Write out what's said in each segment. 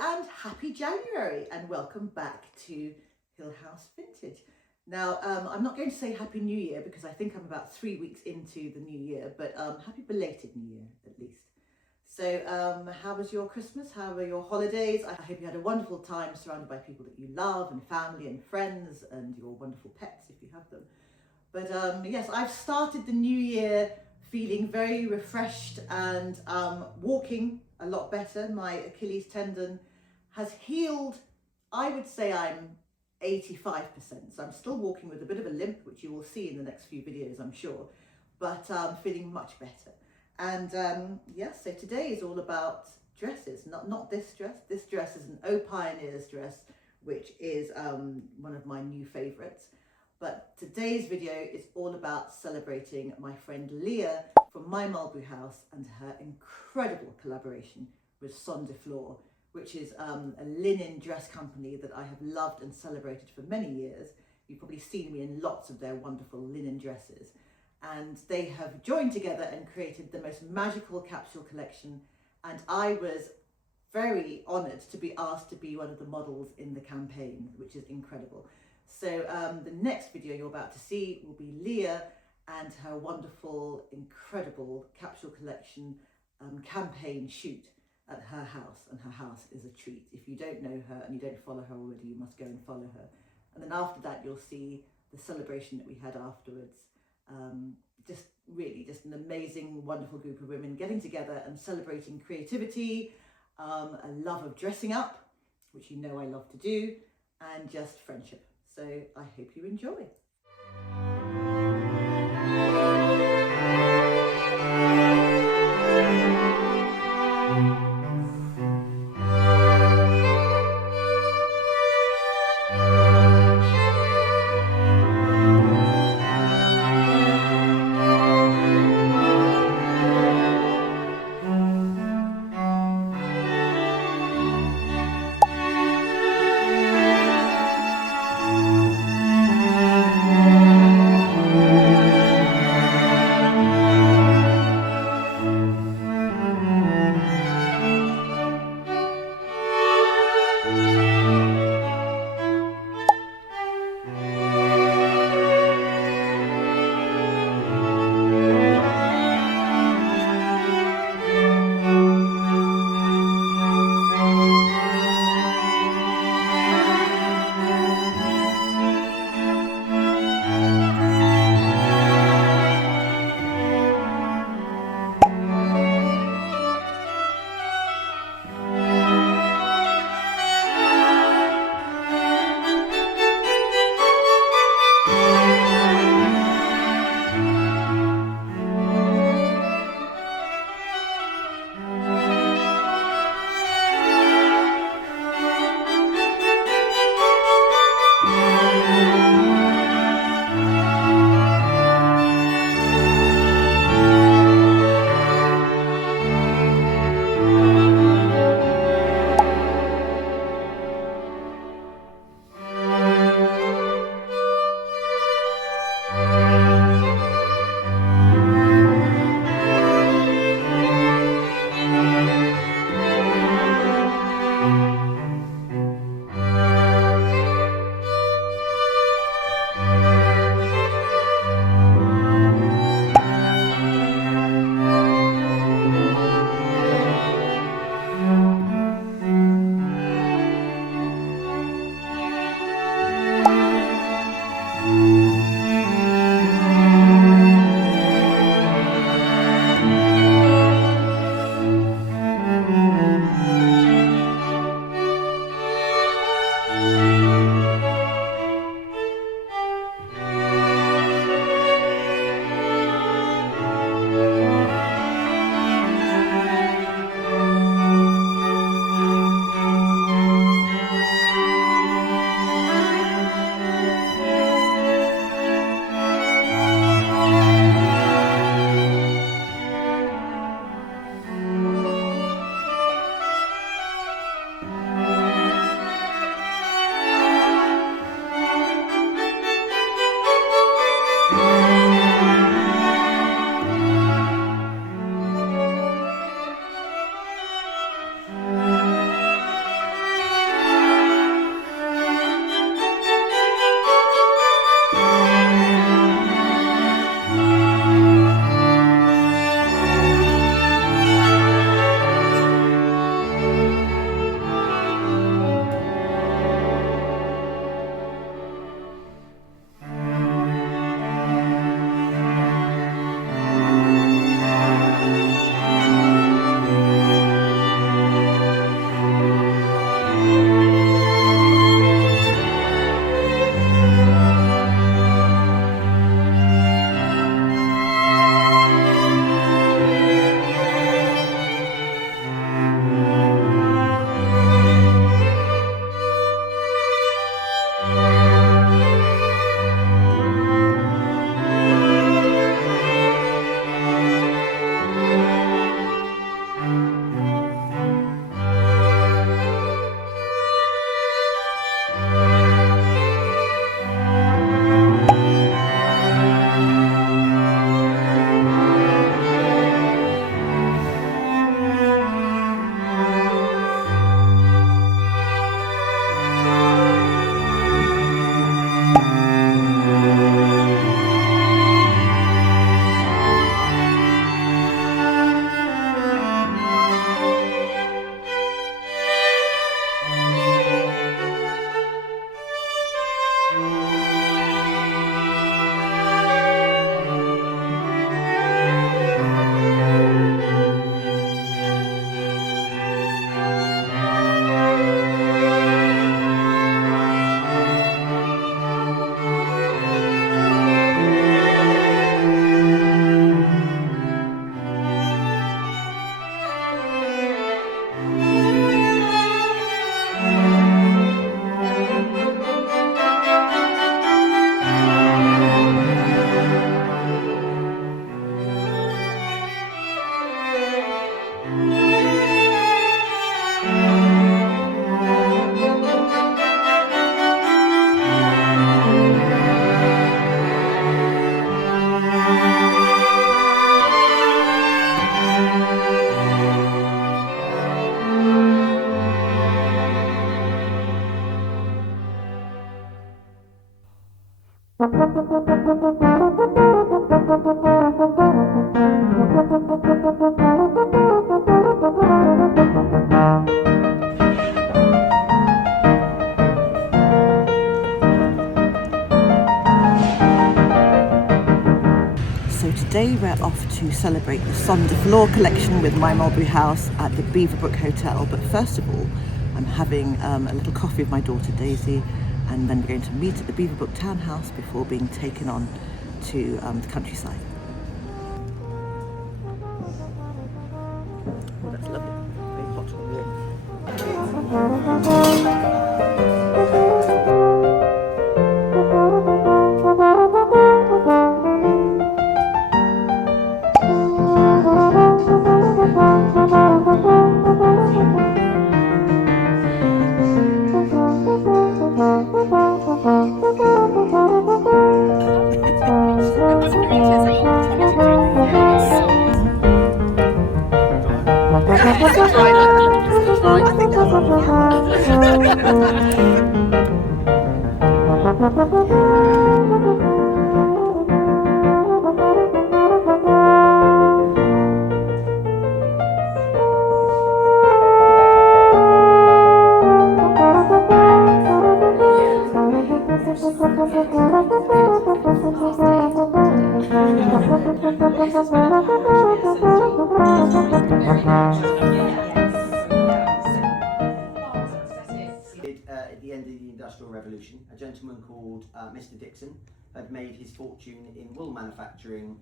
and happy January, and welcome back to Hill House Vintage. Now, I'm not going to say Happy New Year because I think I'm about 3 weeks into the new year, but happy belated New Year at least. So how was your Christmas? How were your holidays? I hope you had a wonderful time surrounded by people that you love, and family and friends and your wonderful pets if you have them. But yes, I've started the new year feeling very refreshed and walking a lot better. My Achilles tendon has healed. I would say I'm 85%. So I'm still walking with a bit of a limp, which you will see in the next few videos, I'm sure, but feeling much better. And yes, so today is all about dresses, not this dress. This dress is an O Pioneers dress, which is one of my new favorites. But today's video is all about celebrating my friend Leah from my Mulberry House and her incredible collaboration with Son de Flor, which is a linen dress company that I have loved and celebrated for many years. You've probably seen me in lots of their wonderful linen dresses. And they have joined together and created the most magical capsule collection. And I was very honoured to be asked to be one of the models in the campaign, which is incredible. So the next video you're about to see will be Leah and her wonderful, incredible capsule collection campaign shoot at her house. And her house is a treat. If you don't know her and you don't follow her already, you must go and follow her. And then after that, you'll see the celebration that we had afterwards. Just an amazing, wonderful group of women getting together and celebrating creativity, a love of dressing up, which you know I love to do, and just friendship. So I hope you enjoy. So today we're off to celebrate the Son de Flor collection with my Mulberry House at the Beaverbrook Hotel. But first of all, I'm having a little coffee with my daughter Daisy, and then we're going to meet at the Beaverbrook townhouse before being taken on to the countryside. Oh, that's lovely. Very hot and warm. At the end of the Industrial Revolution, a gentleman called Mr. Dixon had made his fortune in wool manufacturing,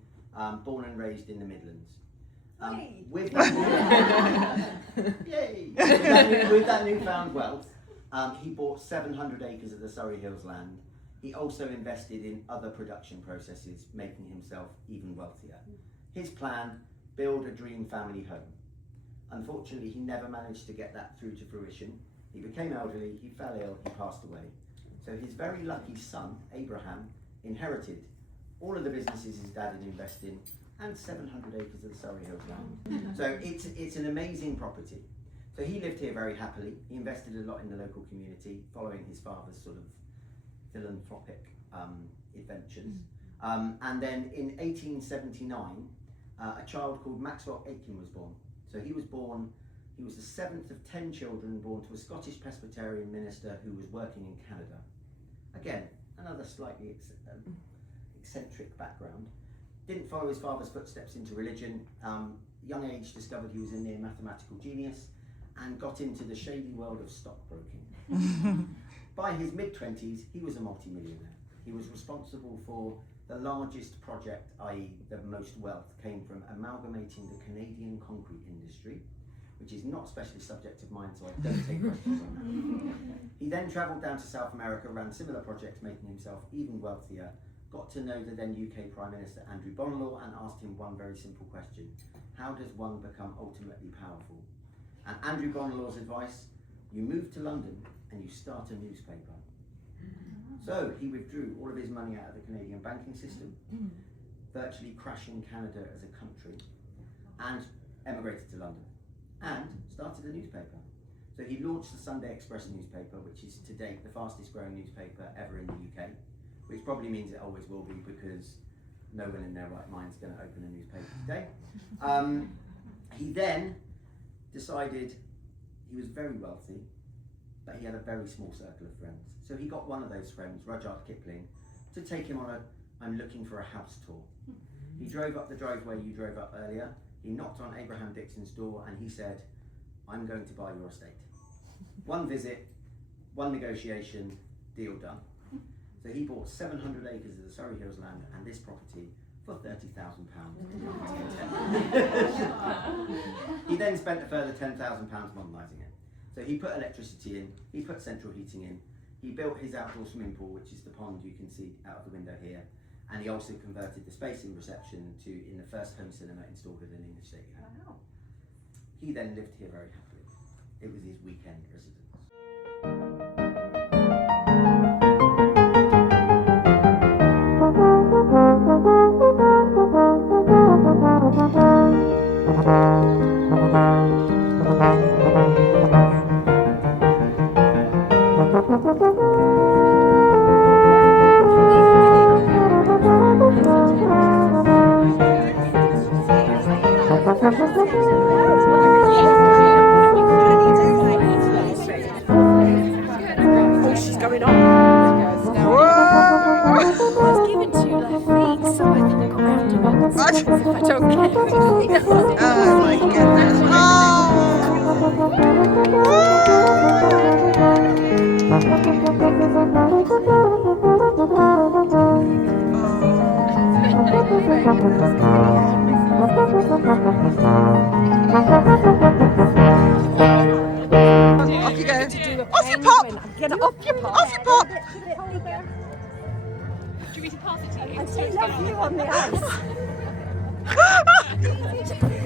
born and raised in the Midlands. With that newfound wealth, he bought 700 acres of the Surrey Hills land. He also invested in other production processes, making himself even wealthier. His plan, build a dream family home. Unfortunately, he never managed to get that through to fruition. He became elderly, he fell ill, he passed away. So his very lucky son, Abraham, inherited all of the businesses his dad had invested in and 700 acres of the Surrey Hills land. So it's an amazing property. So he lived here very happily. He invested a lot in the local community, following his father's sort of philanthropic adventures. And then in 1879, a child called Maxwell Aitken was born. So he was the 7th of 10 children born to a Scottish Presbyterian minister who was working in Canada. Again, another slightly eccentric background. Didn't follow his father's footsteps into religion. Young age discovered he was a near mathematical genius and got into the shady world of stockbroking. By his mid-20s, he was a multi-millionaire. He was responsible for the largest project, i.e. the most wealth, came from amalgamating the Canadian concrete industry, which is not especially subject of mine, so I don't take questions on that. He then travelled down to South America, ran similar projects, making himself even wealthier, got to know the then UK Prime Minister Andrew Bonar and asked him one very simple question: how does one become ultimately powerful? And Andrew Bonar's advice: you move to London and you start a newspaper. So he withdrew all of his money out of the Canadian banking system, virtually crashing Canada as a country, and emigrated to London and started a newspaper. So he launched the Sunday Express newspaper, which is to date the fastest growing newspaper ever in the UK, which probably means it always will be, because no one in their right mind is going to open a newspaper today. He then decided he was very wealthy, but he had a very small circle of friends. So he got one of those friends, Rudyard Kipling, to take him on a "I'm looking for a house" tour. He drove up the driveway you drove up earlier. He knocked on Abraham Dixon's door and he said, "I'm going to buy your estate." One visit, one negotiation, deal done. So he bought 700 acres of the Surrey Hills land and this property for £30,000. He then spent a further £10,000 modernising it. So he put electricity in, he put central heating in, he built his outdoor swimming pool, which is the pond you can see out of the window here, and he also converted the space in reception in the first home cinema installed at an English stadium. Wow. He then lived here very happily. It was his weekend residence. Off you go. Off you pop! Get it off you pop! Off you pop! Do you want me to pass it to you? I do love you on the ice.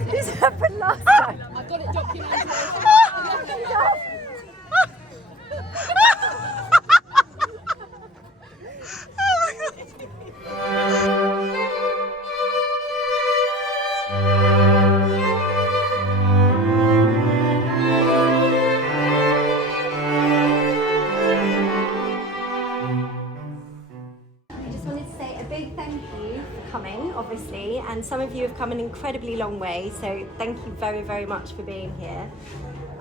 This happened last time. I've got it documented. I just wanted to say a big thank you for coming, obviously, and some of you have come an incredibly long way, so thank you very, very much for being here.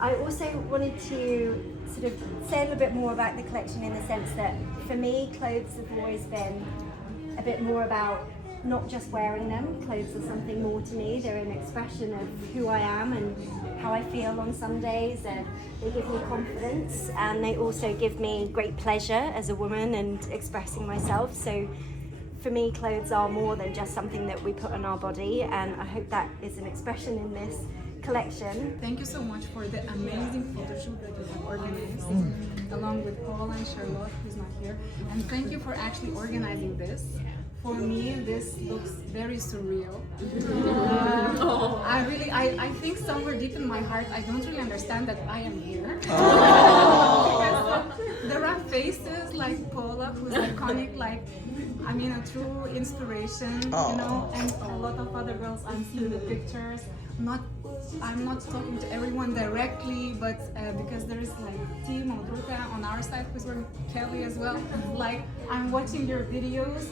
I also wanted to sort of say a little bit more about the collection in the sense that for me, clothes have always been a bit more about not just wearing them. Clothes are something more to me. They're an expression of who I am and how I feel on some days. They give me confidence, and they also give me great pleasure as a woman and expressing myself. So for me, clothes are more than just something that we put on our body, and I hope that is an expression in this collection. Thank you so much for the amazing photo shoot that you have organized, along with Paula and Charlotte, who's not here. And thank you for actually organizing this. For me, this looks very surreal. I think somewhere deep in my heart, I don't really understand that I am here. Because there are faces like Paula, who's iconic, like, I mean, a true inspiration, you know, and a lot of other girls I'm seeing the pictures. I'm not talking to everyone directly, but because there is like Team Odruka on our side, who's wearing Kelly as well. Like, I'm watching your videos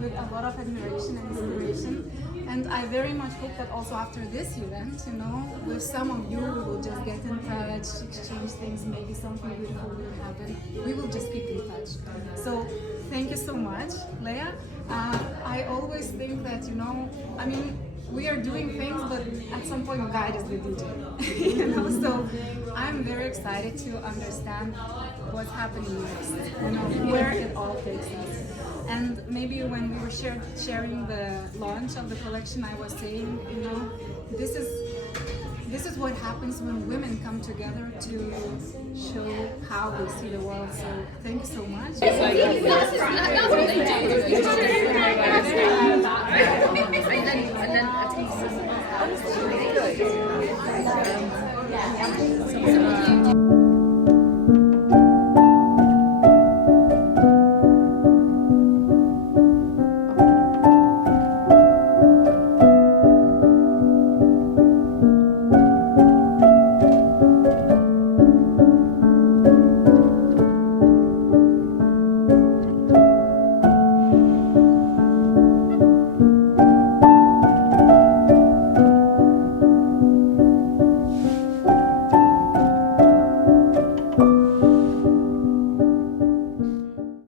with a lot of admiration and inspiration, and I very much hope that also after this event, you know, with some of you, we will just get in touch, exchange things, maybe something beautiful will happen. We will just keep in touch. So thank you so much, Leah. I always think that, you know, I mean, we are doing things, but at some point God is the DJ, you know, so I'm very excited to understand what's happening next, you know, where it all takes us. And maybe when we were sharing the launch of the collection, I was saying, you know, this is what happens when women come together to show how we see the world. So thank you so much. That's what they do. Yeah.